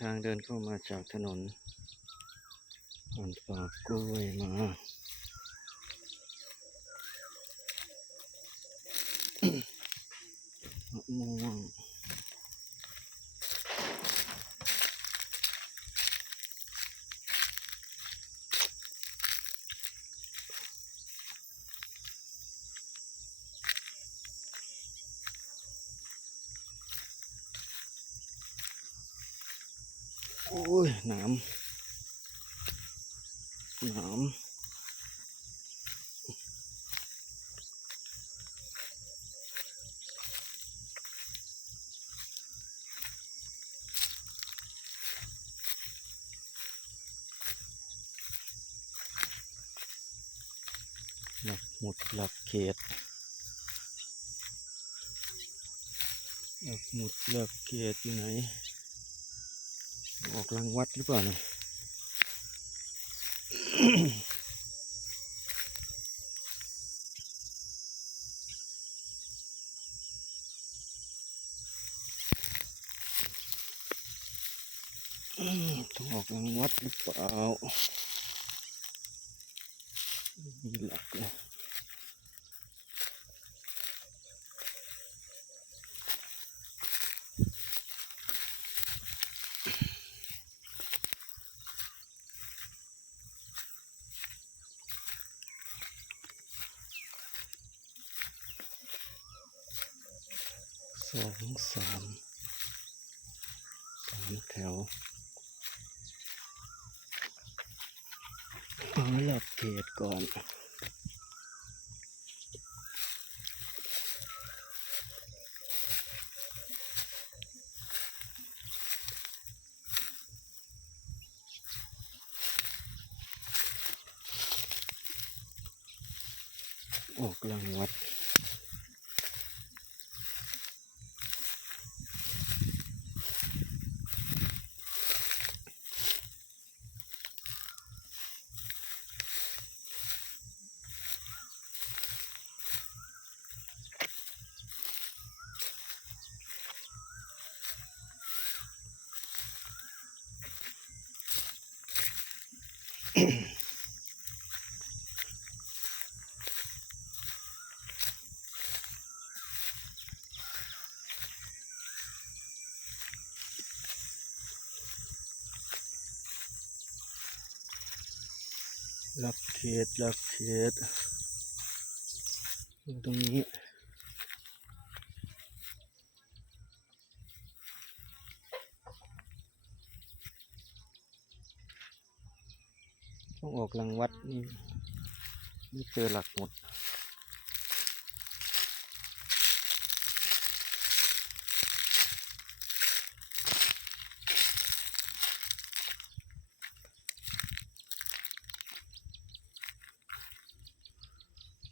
ทางเดินเข้ามาจากถนนผ่านป่ากล้วยมามะม่วงโอ้ยหนามหลักหมุดหลักเขตหลักหมุดหลักเขตอยู่ไหนออกรังวัดหรือเปล่าเนี่ยต้องออกรังวัดหรือเปล่ามีหลักเลยสามแถวเอาหลักเขตก่อนออกรังวัดหลักเขตตรงนี้ต้องออกรังวัดนี่ไม่เจอหลักหมด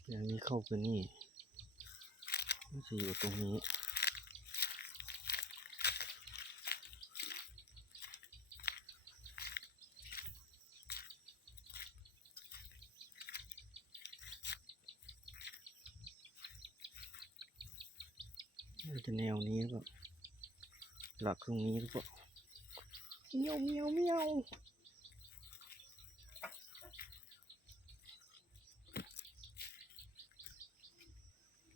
อย่างนี้เข้าไปนี่มันจะอยู่ตรงนี้น่าจะแนวนี้หรือเปล่าหลักตรงนี้หรือเปล่าเมียว